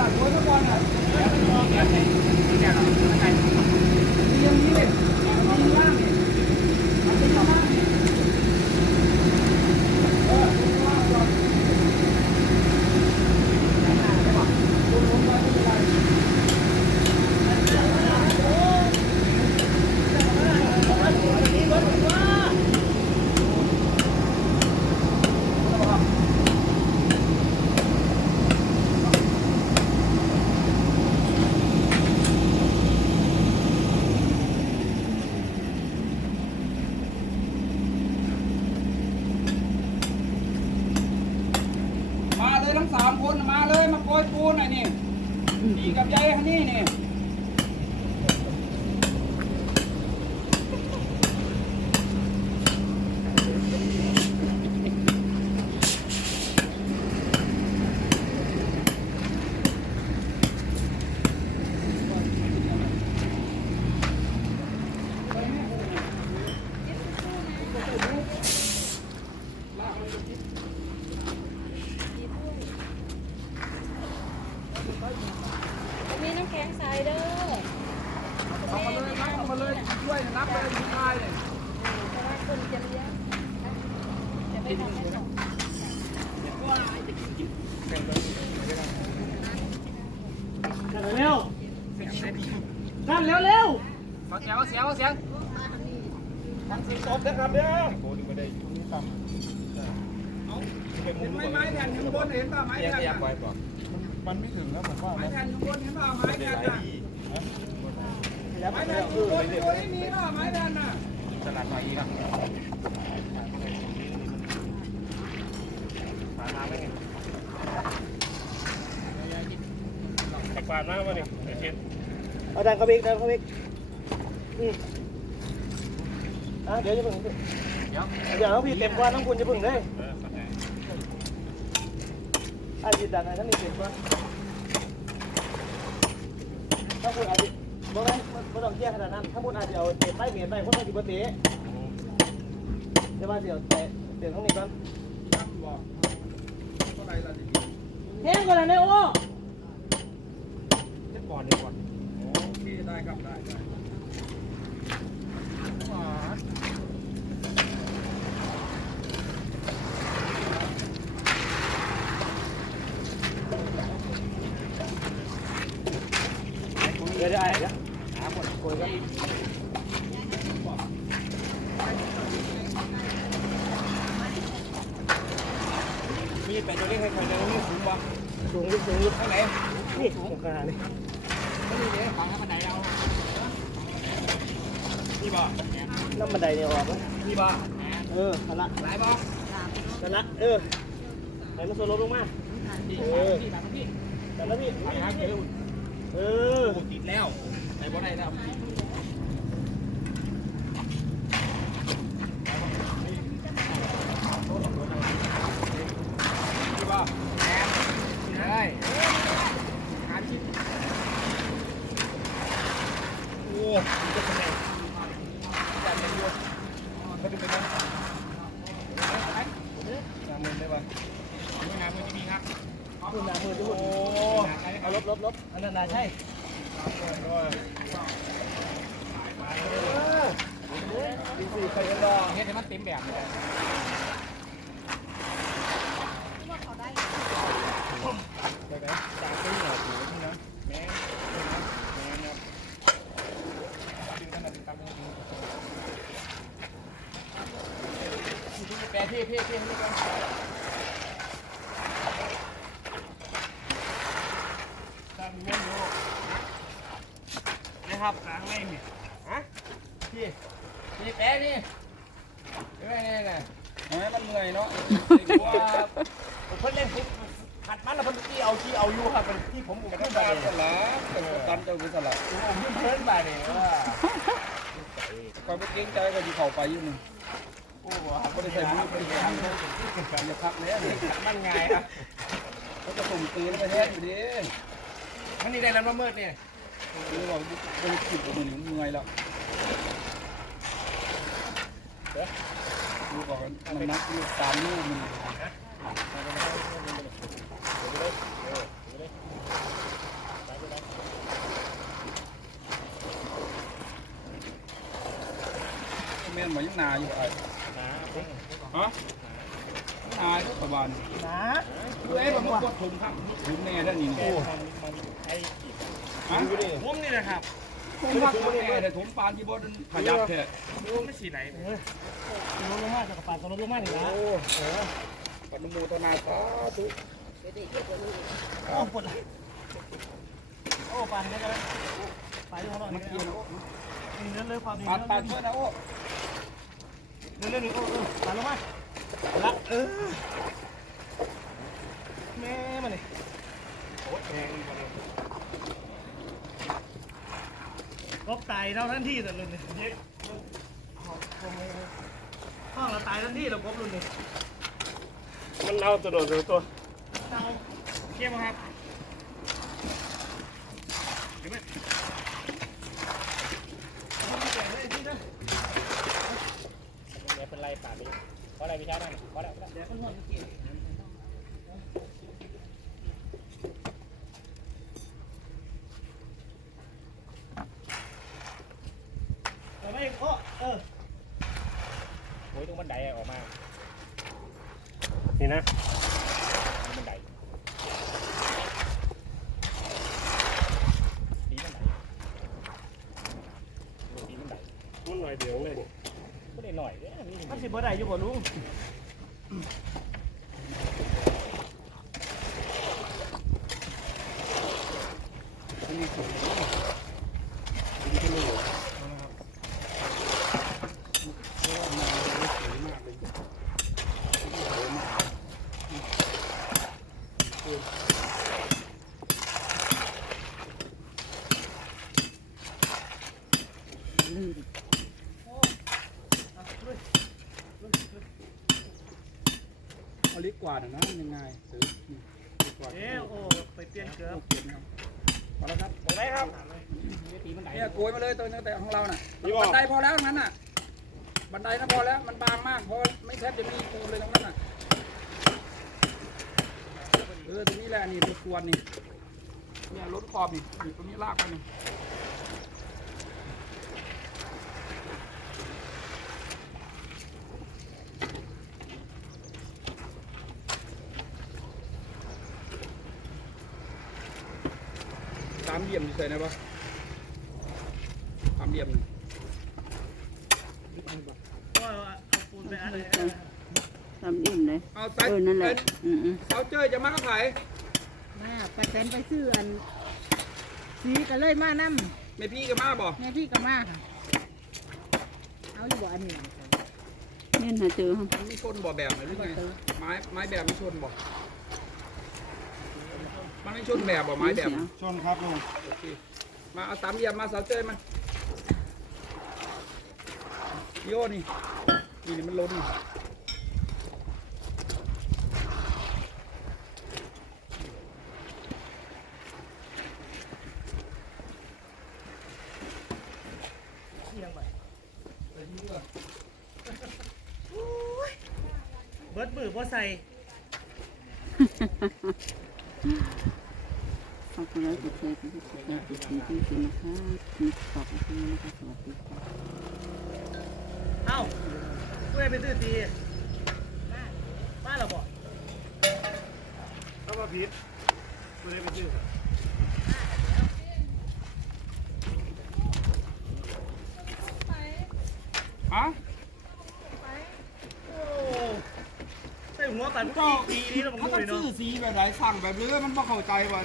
ล่ะหัวตะกอนอะมีอย่างนี้เลยมีล่างนี่เอาไปข้างล่างนี่เออข้างล่างก่อนลงลงไปไม่เป็นไร มาเลยทั้งสามคนมาเล ยมาโกยปูนหน่อยนี่ดีกับยายฮันนี่นี่ มีน้ำแข็งใส่เด้อเอามาเลยนับเอามาเลยช่วยนับเลยผู้ชายเนี่ยเพราะว่าคนจะเลี้ยงจะไม่ทำให้ตกเร็วนั่นเร็วเร็วฟังเสียงเสียงเสียงฟังเสียงตบนะครับเด้อเห็นไหมไม้แผ่นอยู่บนเห็นป่ะไม้แผ่นน่ะ มันไม่ถึงแล้วผมว่าไม้แผ่นอยู่บนเห็นป่ะไม้แผ่นน่ะไม้แผ่นอยู่บนอยู่ไม่มีป่ะไม้แผ่นน่ะตลาดหน่อยอีกครับหาทาไม่เห็นแตกปานมากวะนี่เดี๋ยวเช็ดเอาดันเข้าไปอีกดันเข้าไปอีกอืมอะเดี๋ยวจะพึ่งเดี๋ยวเดี๋ยวพี่เต็มกว่าน้องคุณจะพึ่งเลย เออ อาจิตดันให้ท่านนี่เต็มกว่าถ้าคุณอาจจะบ่ได้บ่ต้องแยขนาดนั้น ถ้าคุณอาจจะเอาเตะใต้เมียนไปคนละสิบเตะเดี๋ยวมาเดี๋ยวเตะเตะตรงนี้ก่อนเท่าไหร่ล่ะดิแห้งก่อนนะเนี่ยโอ้เช็ดก่อนดีกว่าโอเคได้ครับได้ได้ เดี๋ยวได้เดี๋ยวหาคนโกยกัน มีด ไปตัวเล็กให้ใครเลยนี่สูงป่ะสูงลึกสูงลึกเท่าไหร่นี่ตรงกลางนี่นี่ดี๋ยวฟังให้มันไหนเอานี่ป่น้ำบันไดเนี่ยออกไหมนี่ป่เออขละหลายป่ะขละเออไหนมาโซโลลงมาเออแต่ละพี่ไปหาเจอเออติดแล้วไหนบ่ได้แล้วนี่ป่ะได้หาชิ้นโอ้จะเป็นไงจัดเป็นวัวก็ดูเป็นไงงานมือได้ป่ะงานมือจะมีครับ คุณนามือดู โอ้ เอาลบลบลบอันนั้นน่าใช่ดีสิใครก็รอเฮ็ดให้มันเต็มแบบเลยไปไหนจากที่เหนือถูนี่นะแม่แม่ครับดึงขนาดดึงตามดึงแปรที่พี่พี่นี่ก่อนตามเงี้ยโยนะ ครับล้างไม่เนี่ยฮะพี่พี่แป๊ะนี่ไม่ไงน่ะแหมมันเหนื่อยเนาะว่าผมเพิ่นเล่นผมหัดมันแล้วเพิ่นที่เอาที่เอาอยู่ครับเป็นที่ผมผมกระขึ้นดามาษเนี่ยสละแต่กระตันเจ้ากุศลผมขึ้นเพิ่นมาเนี่ยว่าคอยไปเกรงใจก็จะเข้าไปอยู่นี่โอ้โหไม่ได้ใส่มือไม่ได้ใส่มืออย่าพักแล้วนี่มันไงอะเขาจะส่งตีนไปแทนอยู่ดิมันนี่ได้แล้วมาเมิดเนี่ย หรืว่าไม่ได้กินกับมือหนึ่งเมื่อยแล้วดูก่อนมันนักลูกตามลูกมันแม่นมายังนาอยู่ไอ้ฮะนาทุกบะวันดูไอ้บยมันก็ถุงครับถุงแม่ท่านนี้ไงไอ้ มุมนี่นะครับถุงพักถุงแม่แต่ถุงปานที่บนขยับแท้มุมไม่สีไหนลงลงมาจากปากลงลงมาหนึ่งนะโอ้โหปนุโมทนาสาธุโอ้ปวดโอ้ปันได้กันแล้วไปดูเขาหน่อยมานี่เกี่ยวนะเนื้อเลยความดีปานปานช่วยนะโอ้เนื้อเรื่องนี้โอ้เออปันลงมาละเออแม่มาเนี่ย กบตายเท่าทันทีแต่รุ่นนี้เย็ดห้องเราตายทันทีเรากบรุ่นนี้มันเอาตัวโดดตัวเตาเกี่ยวครับเดี๋ยวเป็นไรป่าไปเพราะอะไรพี่ชายนั่นเพราะอะไรเดี๋ยวมันหมดเกี่ยวแต่ไม่ โอ้เออโอ้ยตรงบันไดออกมานี่นะบันไดดีบันไดดีบันไดมันหน่อยเดียวเลยก็ได้หน่อยเนี่ยนี่มันสิบ่ได้อยู่บ่ลุง เอาลิกกวาดนะยังไงซื้อเอ๊ะโอ้ไปเปลี่ยนเกือบเก็บนะครับพอแล้วครับบันไดครับเนี่ยโกยมาเลยตัวนี้แต่ของเราน่ะบันไดพอแล้วทั้งนั้นน่ะ บันไดนะพอแล้วมันบางมากเพราะไม่แทบจะมีปูเลยตรงนั้นน่ะ เออตรงนี้แหละนี่ตัวควรนี่เนี่ยรถขอบนี่นี่ตรงนี้ลากไปนี่สามเหลี่ยมเฉยๆนะปะสามเหลี่ยมนี่ก็เอาปูนไปอัดเลยำอิ่มเลย เอาใส่เออนั่นแหละเป็นอืมอืมเอาเจ้ยจะมาก็ขายมาไปเซ็นไปซื้ออันสีก็เลยมานํไม่พี่กับมาบอกแม่พี่ก็มาค่ะ เอาอยู่บ่อันนี้เล่นหาเจอมันไม่ชนบ่แบบไหนหรือไงไม้ไม้แบบไม่ชนบ่มันไม่ชนแบบบ่ไม้แบบชนครับลุงโอเคมาเอาสามเหลี่ยมมาเสาเจ้ยมาโยนี่นี่นี่มันล้นนี่ เที่ยงไปเบิ ดมือบ่ใส่ขอบคุณแล้วกดแชร์กดติดตามกดติดตามจริงๆนะคะมีขอบคุณนะคะสวัสดีค่ะเอ้าเว้ยไปซื้อตีมาแล้วบ่ถ้ามาผิดตัวนี้ไปชื่อฮะ โอ้ใสันก็ตีนี้แล้วมันเขาก็ต้องยเนาะ ซื้อสีแบบไหนสั่งแบบเรือมันบ่เข้าใจว่า